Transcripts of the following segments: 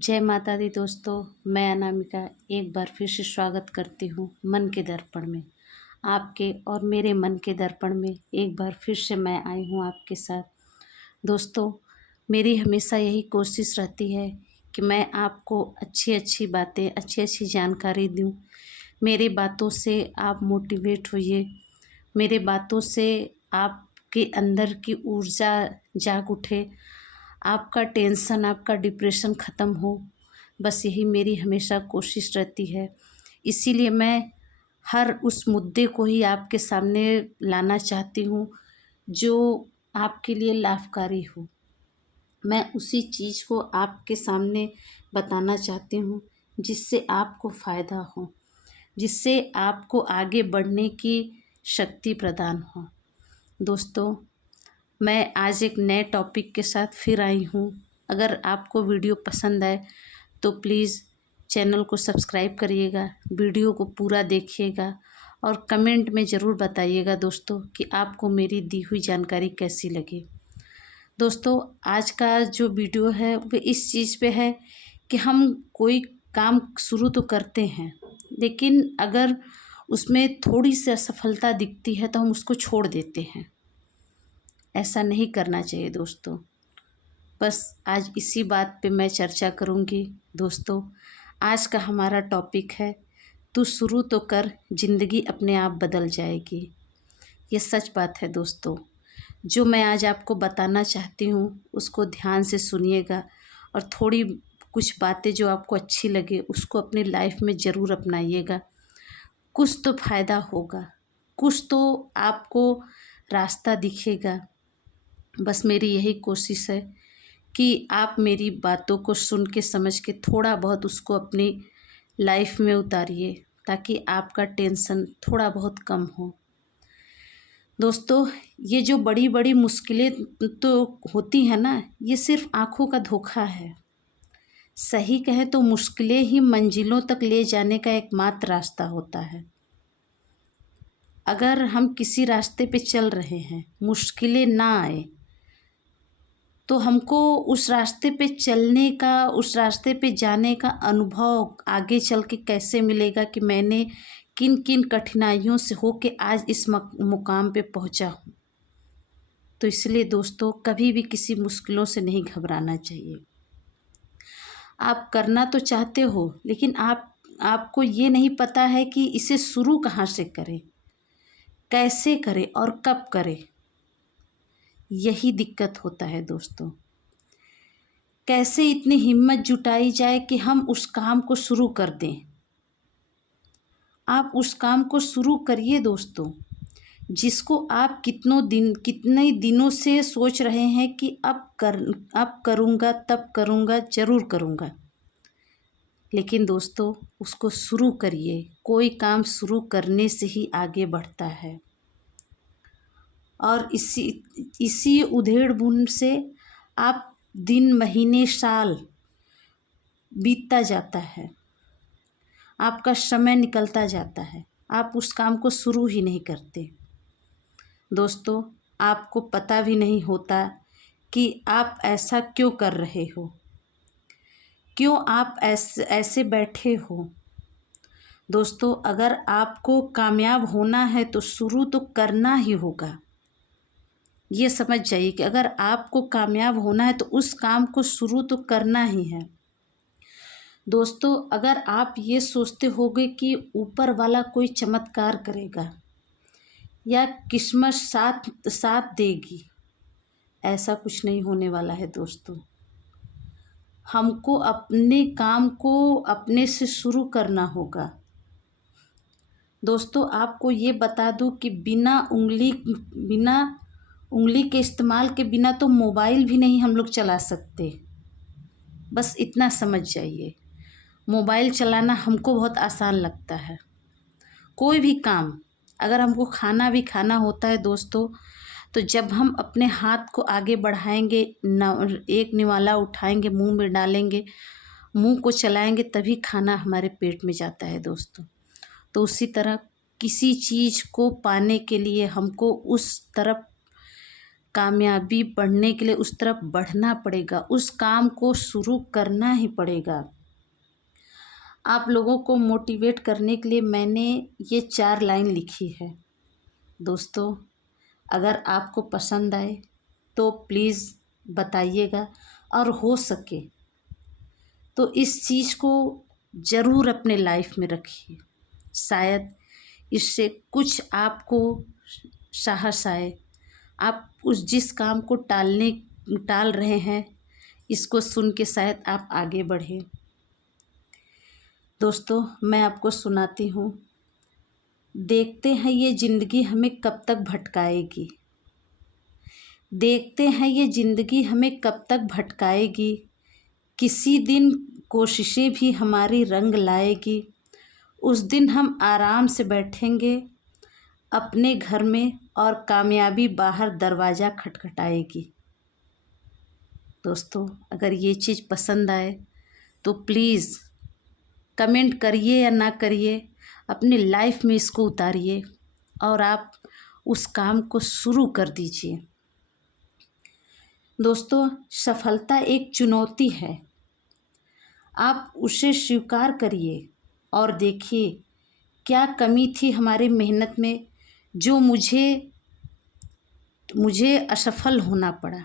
जय माता दी दोस्तों। मैं अनामिका एक बार फिर से स्वागत करती हूँ मन के दर्पण में। आपके और मेरे मन के दर्पण में एक बार फिर से मैं आई हूँ आपके साथ। दोस्तों, मेरी हमेशा यही कोशिश रहती है कि मैं आपको अच्छी अच्छी बातें, अच्छी अच्छी जानकारी दूँ। मेरी बातों से आप मोटिवेट होइए, मेरे बातों से आपके अंदर की ऊर्जा जाग उठे, आपका टेंशन, आपका डिप्रेशन ख़त्म हो। बस यही मेरी हमेशा कोशिश रहती है। इसीलिए मैं हर उस मुद्दे को ही आपके सामने लाना चाहती हूँ जो आपके लिए लाभकारी हो। मैं उसी चीज़ को आपके सामने बताना चाहती हूँ जिससे आपको फ़ायदा हो, जिससे आपको आगे बढ़ने की शक्ति प्रदान हो। दोस्तों, मैं आज एक नए टॉपिक के साथ फिर आई हूँ। अगर आपको वीडियो पसंद आए तो प्लीज़ चैनल को सब्सक्राइब करिएगा, वीडियो को पूरा देखिएगा और कमेंट में ज़रूर बताइएगा दोस्तों कि आपको मेरी दी हुई जानकारी कैसी लगी। दोस्तों, आज का जो वीडियो है वो इस चीज़ पे है कि हम कोई काम शुरू तो करते हैं, लेकिन अगर उसमें थोड़ी सी असफलता दिखती है तो हम उसको छोड़ देते हैं। ऐसा नहीं करना चाहिए दोस्तों। बस आज इसी बात पे मैं चर्चा करूँगी। दोस्तों, आज का हमारा टॉपिक है, तू शुरू तो कर, ज़िंदगी अपने आप बदल जाएगी। ये सच बात है दोस्तों। जो मैं आज आपको बताना चाहती हूँ उसको ध्यान से सुनिएगा और थोड़ी कुछ बातें जो आपको अच्छी लगे उसको अपनी लाइफ में ज़रूर अपनाइएगा। कुछ तो फ़ायदा होगा, कुछ तो आपको रास्ता दिखेगा। बस मेरी यही कोशिश है कि आप मेरी बातों को सुन के समझ के थोड़ा बहुत उसको अपनी लाइफ में उतारिए ताकि आपका टेंशन थोड़ा बहुत कम हो। दोस्तों, ये जो बड़ी बड़ी मुश्किलें तो होती हैं ना, ये सिर्फ आँखों का धोखा है। सही कहें तो मुश्किलें ही मंजिलों तक ले जाने का एकमात्र रास्ता होता है। अगर हम किसी रास्ते पे चल रहे हैं, मुश्किलें ना आए तो हमको उस रास्ते पे चलने का, उस रास्ते पे जाने का अनुभव आगे चल के कैसे मिलेगा कि मैंने किन किन कठिनाइयों से होके आज इस मुकाम पे पहुंचा हूँ। तो इसलिए दोस्तों, कभी भी किसी मुश्किलों से नहीं घबराना चाहिए। आप करना तो चाहते हो, लेकिन आपको ये नहीं पता है कि इसे शुरू कहाँ से करें, कैसे करें और कब करें। यही दिक्कत होता है दोस्तों। कैसे इतनी हिम्मत जुटाई जाए कि हम उस काम को शुरू कर दें। आप उस काम को शुरू करिए दोस्तों, जिसको आप कितने दिनों से सोच रहे हैं कि अब करूँगा, तब करूँगा, ज़रूर करूँगा। लेकिन दोस्तों, उसको शुरू करिए। कोई काम शुरू करने से ही आगे बढ़ता है और इसी उधेड़-बुन से आप दिन, महीने, साल बीतता जाता है, आपका समय निकलता जाता है, आप उस काम को शुरू ही नहीं करते। दोस्तों, आपको पता भी नहीं होता कि आप ऐसा क्यों कर रहे हो, क्यों आप ऐसे बैठे हो। दोस्तों, अगर आपको कामयाब होना है तो शुरू तो करना ही होगा। ये समझ जाइए कि अगर आपको कामयाब होना है तो उस काम को शुरू तो करना ही है। दोस्तों, अगर आप ये सोचते होगे कि ऊपर वाला कोई चमत्कार करेगा या किस्मत साथ साथ देगी, ऐसा कुछ नहीं होने वाला है दोस्तों। हमको अपने काम को अपने से शुरू करना होगा। दोस्तों, आपको ये बता दूं कि बिना उंगली के इस्तेमाल के बिना तो मोबाइल भी नहीं हम लोग चला सकते। बस इतना समझ जाइए। मोबाइल चलाना हमको बहुत आसान लगता है। कोई भी काम, अगर हमको खाना भी खाना होता है दोस्तों, तो जब हम अपने हाथ को आगे बढ़ाएंगे, एक निवाला उठाएंगे, मुंह में डालेंगे, मुंह को चलाएंगे, तभी खाना हमारे पेट में जाता है दोस्तों। तो उसी तरह किसी चीज़ को पाने के लिए हमको उस तरफ कामयाबी बढ़ने के लिए उस तरफ बढ़ना पड़ेगा, उस काम को शुरू करना ही पड़ेगा। आप लोगों को मोटिवेट करने के लिए मैंने ये 4 लाइन लिखी है। दोस्तों, अगर आपको पसंद आए तो प्लीज़ बताइएगा, और हो सके तो इस चीज़ को ज़रूर अपने लाइफ में रखिए। शायद इससे कुछ आपको साहस आए, आप उस जिस काम को टाल रहे हैं, इसको सुन के शायद आप आगे बढ़ें। दोस्तों, मैं आपको सुनाती हूँ। देखते हैं ये ज़िंदगी हमें कब तक भटकाएगी, देखते हैं ये ज़िंदगी हमें कब तक भटकाएगी, किसी दिन कोशिशें भी हमारी रंग लाएगी। उस दिन हम आराम से बैठेंगे अपने घर में और कामयाबी बाहर दरवाज़ा खटखटाएगी। दोस्तों, अगर ये चीज़ पसंद आए तो प्लीज़ कमेंट करिए या ना करिए, अपनी लाइफ में इसको उतारिए और आप उस काम को शुरू कर दीजिए। दोस्तों, सफलता एक चुनौती है, आप उसे स्वीकार करिए और देखिए क्या कमी थी हमारे मेहनत में जो मुझे असफल होना पड़ा।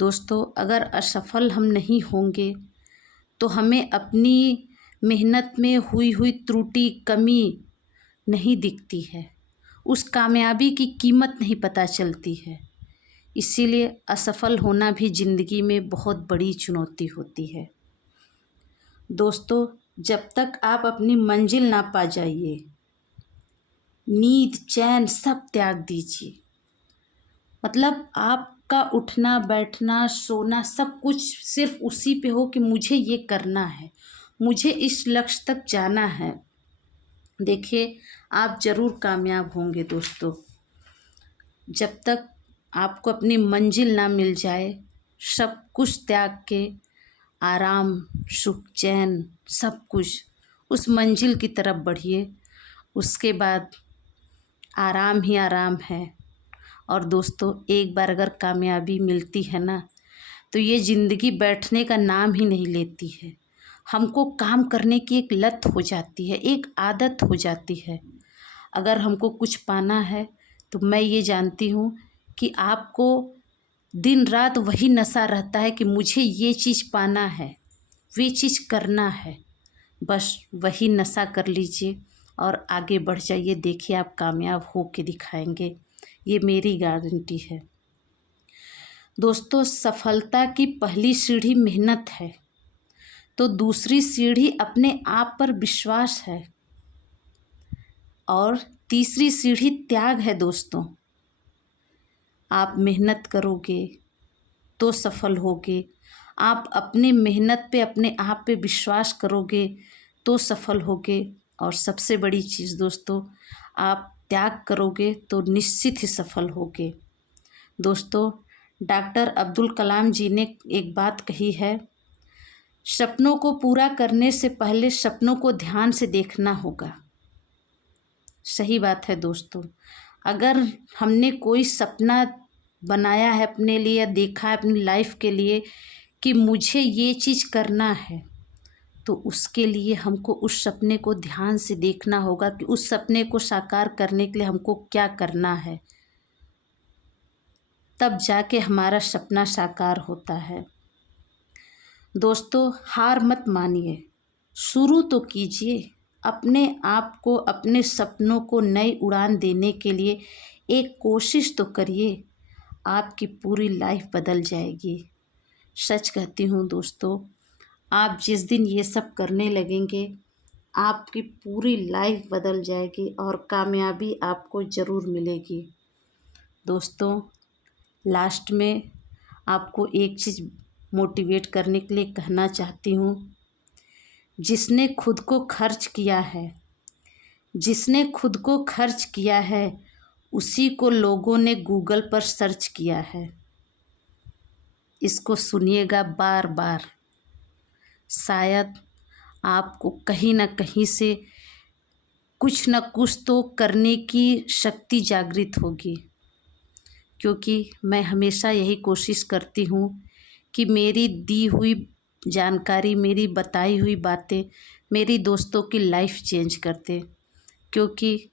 दोस्तों, अगर असफल हम नहीं होंगे तो हमें अपनी मेहनत में हुई त्रुटि कमी नहीं दिखती है, उस कामयाबी की कीमत नहीं पता चलती है। इसीलिए असफल होना भी ज़िंदगी में बहुत बड़ी चुनौती होती है। दोस्तों, जब तक आप अपनी मंजिल ना पा जाइए, नींद चैन सब त्याग दीजिए। मतलब आपका उठना बैठना सोना सब कुछ सिर्फ उसी पे हो कि मुझे ये करना है, मुझे इस लक्ष्य तक जाना है। देखिए, आप ज़रूर कामयाब होंगे। दोस्तों, जब तक आपको अपनी मंजिल ना मिल जाए, सब कुछ त्याग के आराम सुख चैन सब कुछ उस मंजिल की तरफ बढ़िए। उसके बाद आराम ही आराम है। और दोस्तों, एक बार अगर कामयाबी मिलती है ना, तो ये ज़िंदगी बैठने का नाम ही नहीं लेती है। हमको काम करने की एक लत हो जाती है, एक आदत हो जाती है। अगर हमको कुछ पाना है तो मैं ये जानती हूँ कि आपको दिन रात वही नशा रहता है कि मुझे ये चीज़ पाना है, वे चीज़ करना है। बस वही नशा कर लीजिए और आगे बढ़ जाइए। देखिए, आप कामयाब हो के दिखाएंगे, ये मेरी गारंटी है। दोस्तों, सफलता की पहली सीढ़ी मेहनत है, तो दूसरी सीढ़ी अपने आप पर विश्वास है, और तीसरी सीढ़ी त्याग है। दोस्तों, आप मेहनत करोगे तो सफल होगे, आप अपने मेहनत पे अपने आप पे विश्वास करोगे तो सफल होगे, और सबसे बड़ी चीज़ दोस्तों, आप त्याग करोगे तो निश्चित ही सफल होगे। दोस्तों, डॉक्टर अब्दुल कलाम जी ने एक बात कही है, सपनों को पूरा करने से पहले सपनों को ध्यान से देखना होगा। सही बात है दोस्तों, अगर हमने कोई सपना बनाया है अपने लिए या देखा है अपनी लाइफ के लिए कि मुझे ये चीज़ करना है, तो उसके लिए हमको उस सपने को ध्यान से देखना होगा कि उस सपने को साकार करने के लिए हमको क्या करना है, तब जाके हमारा सपना साकार होता है। दोस्तों, हार मत मानिए, शुरू तो कीजिए। अपने आप को, अपने सपनों को नई उड़ान देने के लिए एक कोशिश तो करिए, आपकी पूरी लाइफ बदल जाएगी। सच कहती हूँ दोस्तों, आप जिस दिन ये सब करने लगेंगे, आपकी पूरी लाइफ बदल जाएगी और कामयाबी आपको ज़रूर मिलेगी। दोस्तों, लास्ट में आपको एक चीज़ मोटिवेट करने के लिए कहना चाहती हूँ, जिसने खुद को खर्च किया है, जिसने खुद को खर्च किया है, उसी को लोगों ने गूगल पर सर्च किया है। इसको सुनिएगा बार बार, शायद आपको कहीं ना कहीं से कुछ न कुछ तो करने की शक्ति जागृत होगी। क्योंकि मैं हमेशा यही कोशिश करती हूँ कि मेरी दी हुई जानकारी, मेरी बताई हुई बातें मेरी दोस्तों की लाइफ चेंज कर दे, क्योंकि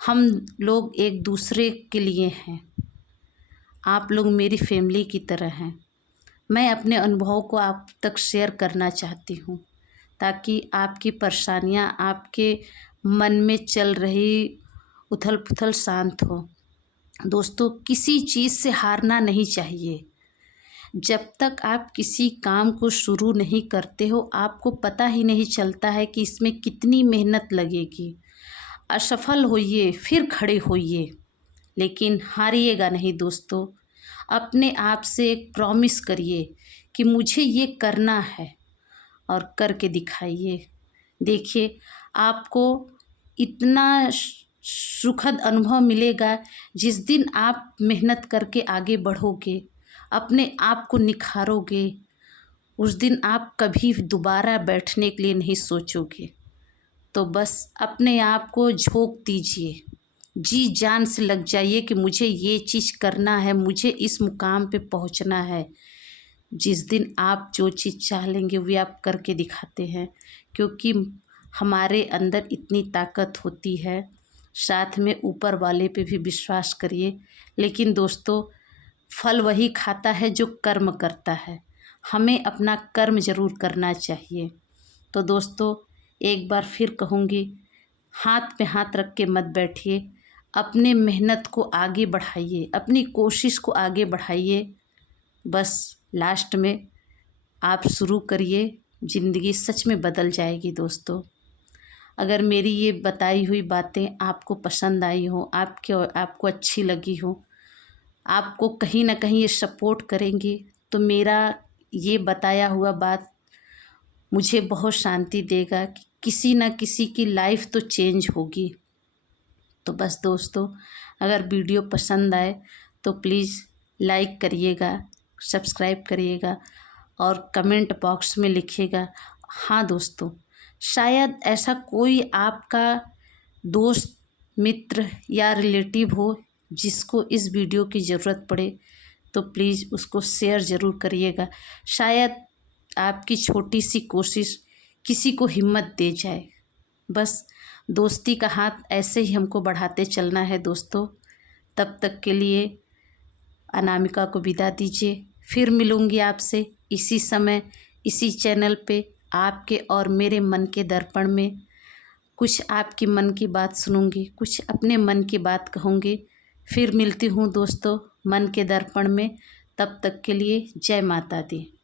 हम लोग एक दूसरे के लिए हैं। आप लोग मेरी फैमिली की तरह हैं। मैं अपने अनुभव को आप तक शेयर करना चाहती हूँ, ताकि आपकी परेशानियाँ, आपके मन में चल रही उथल पुथल शांत हो। दोस्तों, किसी चीज़ से हारना नहीं चाहिए। जब तक आप किसी काम को शुरू नहीं करते हो, आपको पता ही नहीं चलता है कि इसमें कितनी मेहनत लगेगी। असफल होइए, फिर खड़े होइए, लेकिन हारिएगा नहीं दोस्तों। अपने आप से एक प्रॉमिस करिए कि मुझे ये करना है, और करके दिखाइए। देखिए, आपको इतना सुखद अनुभव मिलेगा। जिस दिन आप मेहनत करके आगे बढ़ोगे, अपने आप को निखारोगे, उस दिन आप कभी दोबारा बैठने के लिए नहीं सोचोगे। तो बस अपने आप को झोंक दीजिए, जी जान से लग जाइए कि मुझे ये चीज़ करना है, मुझे इस मुकाम पे पहुंचना है। जिस दिन आप जो चीज़ चाह लेंगे वो आप करके दिखाते हैं, क्योंकि हमारे अंदर इतनी ताकत होती है। साथ में ऊपर वाले पे भी विश्वास करिए। लेकिन दोस्तों, फल वही खाता है जो कर्म करता है। हमें अपना कर्म ज़रूर करना चाहिए। तो दोस्तों, एक बार फिर कहूँगी, हाथ पे हाथ रख के मत बैठिए। अपने मेहनत को आगे बढ़ाइए, अपनी कोशिश को आगे बढ़ाइए। बस लास्ट में आप शुरू करिए, ज़िंदगी सच में बदल जाएगी दोस्तों। अगर मेरी ये बताई हुई बातें आपको पसंद आई हो, आपको अच्छी लगी हो, आपको कहीं ना कहीं ये सपोर्ट करेंगी, तो मेरा ये बताया हुआ बात मुझे बहुत शांति देगा कि किसी न किसी की लाइफ तो चेंज होगी। तो बस दोस्तों, अगर वीडियो पसंद आए तो प्लीज़ लाइक करिएगा, सब्सक्राइब करिएगा और कमेंट बॉक्स में लिखिएगा। हाँ दोस्तों, शायद ऐसा कोई आपका दोस्त, मित्र या रिलेटिव हो जिसको इस वीडियो की ज़रूरत पड़े, तो प्लीज़ उसको शेयर ज़रूर करिएगा। शायद आपकी छोटी सी कोशिश किसी को हिम्मत दे जाए। बस दोस्ती का हाथ ऐसे ही हमको बढ़ाते चलना है दोस्तों। तब तक के लिए अनामिका को विदा दीजिए। फिर मिलूँगी आपसे इसी समय, इसी चैनल पे, आपके और मेरे मन के दर्पण में। कुछ आपकी मन की बात सुनूंगी, कुछ अपने मन की बात कहूँगी। फिर मिलती हूँ दोस्तों मन के दर्पण में। तब तक के लिए जय माता दी।